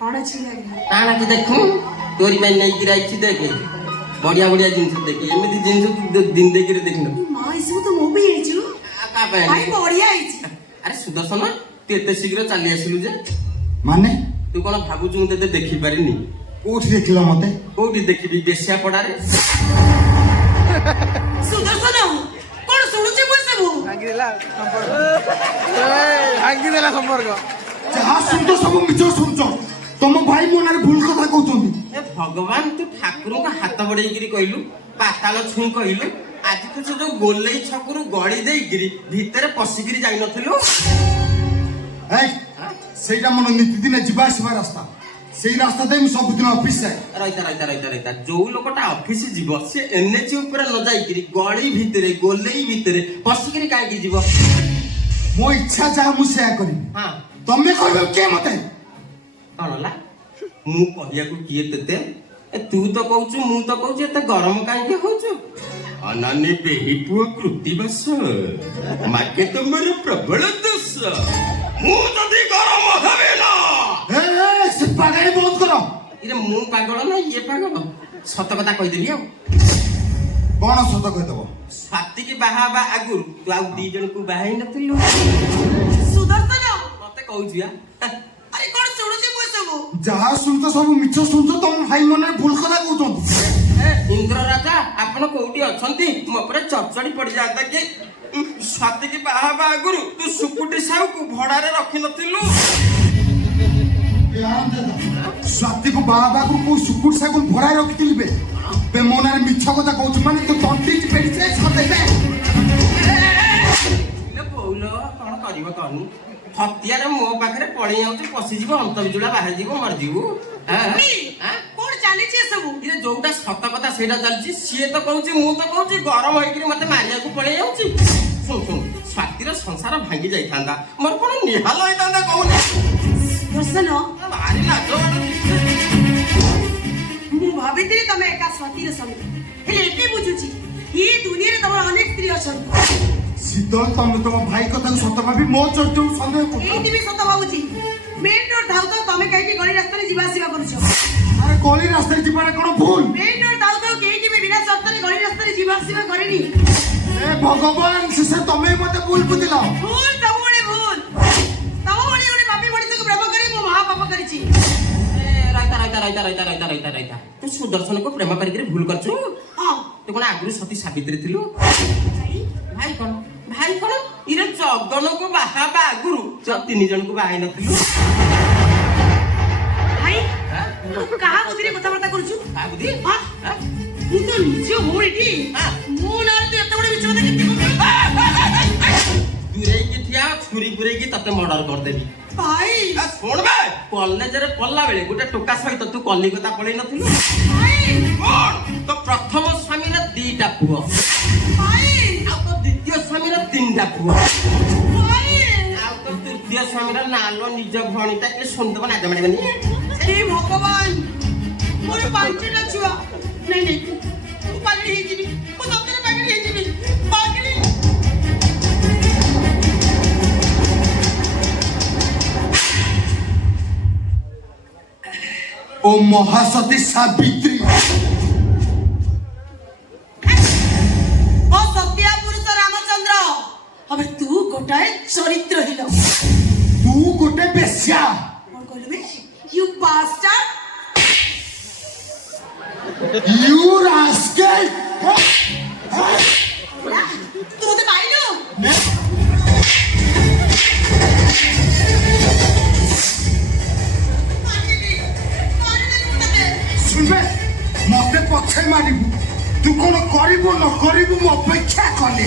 कौन अच्छी लगी ताना तू देखू तोरी मैं नहीं गिराई देखे बढ़िया बढ़िया जिनस देखी एमती जिनस दिन देखी देखन मां इसको तो मो भी हेचु का भाई बढ़िया हेची अरे सुदर्शन तू एते शीघ्र चली आसिलु जे माने तू कोन भाबुचु मु तते देखि पारिनी कोठी देखिला मते कोठी देखिबी बेसिया पड़ारे सुदर्शन कौन सुनुचे बोल सब भांगी देला संपर्क जहा सुनतो सब मिचो सुनचो तुम भाई मोनारे भूल कथा कहउचंदी ए भगवान तू ठाकुर का हाथ बड़ाई गिरी कहलु पाताल छुई कहलु आज तो से जो गोलई छकुरु गड़ी देई गिरी भीतर पसी गिरी जाई नथिलु ए सेटा मन नीति दिन जिबा सिबा रास्ता सेई रास्ता दे सब दिन ऑफिस जाए रहिता जो लोकटा ऑफिस जीव से एनएच ऊपर न जाई गिरी गड़ी भीतर गोलई भीतर पसी गिरी काई की जीव मो इच्छा जा मु से करी हां तमे कहबो के मते कणला मु कहिया को किए तते ए तू तो कहउछु मु तो कहउछु एते गरम काई के होछु अनानी बेही पुओ कृतिवास माके तमर प्रबल दोष मु जदी गरम हबे ना ए से पागल बहुत करो इरे मु पागल ना ये पागल सत कथा कहि देबी आ कोन सत कह दबो स्वाति की बाहाबा आगुर तू आ दी जन को बाहाई नथिलु सुदर्शन मते कहउछु या अरे कौन सुनुचे बोल सब जहा सुनतो सब मिचो सुनतो तुम भाई मोनारे भूल कथा कहउचंदी इंद्र राजा आपण कोउटी अछंती मो पर चचड़ी पड़ जाता कि स्वाति की बाहाबा आगुर तू सुकुटी साउ को भड़ारे रखि नथिलु स्वाति को बाबा को सुकुट सागुल भराई रखिथिली बे मोनारे मिछ कथा कहउछ माने तो तंती पेड़ी से छदेबे ले बोलो कोन करबो कहनी हत्यारे मो पाखरे पड़ी जाउछ पसी जीव अंत बिजुला बाहर जीव मर जीव हां कौन चाली छे सब ये जोटा सत कथा सेटा चलची सिए तो कहउची मु तो कहउची गरम होई कि मते मारिया को पड़ी जाउची सुन सुन स्वातिर संसार भांगी जाई थांदा मोर कोन निहाल होई थांदा कहउनी सुदर्शन भारी लाजो मु भाबितरी तमे एका स्वातिर संग हेले एते बुझुची ये दुनिया रे तमर अनेक स्त्री अछन शीतल तमे तुम भाई कथा सत भाबी मो चर्चो संदेह को एती भी सत बाबूजी मेन रोड धाउ तो तमे कहि के गली रास्ता रे जीवा आसीबा करछो अरे गली रास्ता रे जीवारे कोन भूल मेन रोड धाउ तो केही भी बिना शर्त रे गली रास्ता रे जीवा आसीबा करेनी ए भगवान से तमे मते भूल बुझिला भूल सब बड़े भूल तम बड़े बड़े पापी मनुष्य को प्रेम करे मो महापाप करिछि ए राइता तू सुदर्शन को प्रेम करके भूल करछु हां तू कोन आगुरु सती सावित्री थिलु भाई कोन इरे जगन को बाहाबा आगुरु तीन जन को बाहाई नथिलु भाई कहा बुद्धि रे कथा बार्ता करछु का बुद्धि हां तू तो निजे हो एठी मु ना तू एते बड़े विचार केते दूरे की थिया छुरी पुरे की तते मर्डर कर देबी भाई सुन बे कॉलेज रे पल्ला बेले गोटे टोका सहित तू कलिकता पळै नथिलु भाई कोन तो प्रथम स्वामी रे दीटा पुओ भाई आ तो द्वितीय स्वामी रे तीनटा पुओ भाई आ तो तृतीय स्वामी रे नालो निज भणीटा के सुंदर ना जमणीबनी हे भगवान मोर पांचटा छुआ नहीं तू पागल हे जीवी तू सत्तर पागल हे जीवी पागल ओ महासती सावित्री ओ सत्या पुरुष रामचंद्र अबे तू गोटाए चरित्र हिलो तू गोटे बेश्या कौन कहलु बे यू बास्टर्ड यू रास्कल तू तो पाइलो सुनबे मते पछे मारिबू तू कोन करिबो न करिबू म अपेक्षा कले